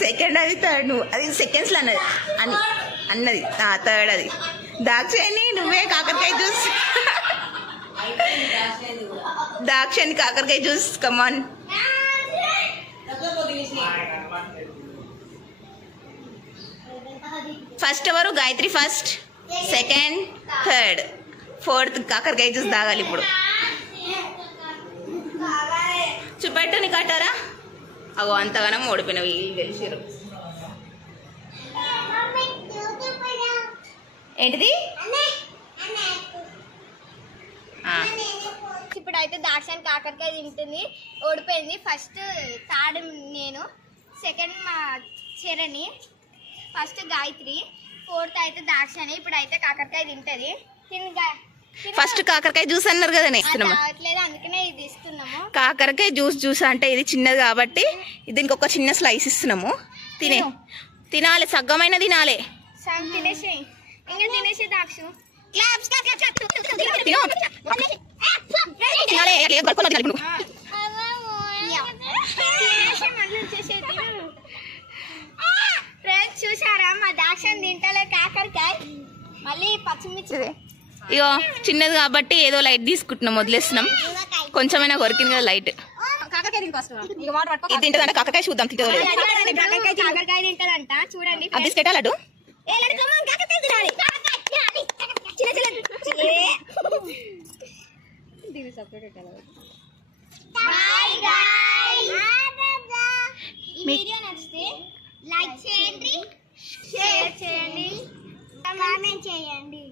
second అది third నువ్వు అది సెకండ్స్లో అన్నది థర్డ్ అది దాక్షాయణి నువ్వే కాకరకాయ జ్యూస్ దాక్షాయణి కాకరకాయ జ్యూస్ కమాన్ ఫస్ట్ ఎవరు Gayatri first second third fourth కాకరకాయ జ్యూస్ తాగాలి ఇప్పుడు చూపెట్టు నీకు కట్టారా అగో అంతగానో ఓడిపోయినావు వీళ్ళు గెలిచారు ఏంటిది ఇప్పుడైతే దాక్షాయణి కాకరకాయ తింటుంది ఓడిపోయింది ఫస్ట్ థర్డ్ నేను సెకండ్ మా చరణి ఫస్ట్ గాయత్రి ఫోర్త్ అయితే దాక్షాయణి ఇప్పుడైతే కాకరకాయ తింటది ఫస్ట్ కాకరకాయ జ్యూస్ అన్నారు కదా రావట్లేదు అందుకనే ఇది ఇస్తున్నాము కాకరకాయ జ్యూస్ అంటే ఇది చిన్నది కాబట్టి దీనికి ఒక చిన్న స్లైస్ ఇస్తున్నాము తినాలి సగ్గమైన తినాలి తినేసి ఇంకా తినేసి దాక్షు ఫ్రెండ్స్ చూసారా మా దాక్షని తింటలే కాకరకాయ మళ్ళీ పచ్చిమిర్చి ఇగో చిన్నది కాబట్టి ఏదో లైట్ తీసుకుంటున్నాం వదిలేస్తున్నాం కొంచెమైనా కొరికింది కదా లైట్ ఇది తింటదంట కాకరకాయ చూద్దాం కాకరకాయ తింటదంట చూడండి బిస్కెట్ లడ్డు వీడియో నచ్చితే లైక్ చేయండి షేర్ చేయండి కామెంట్ చేయండి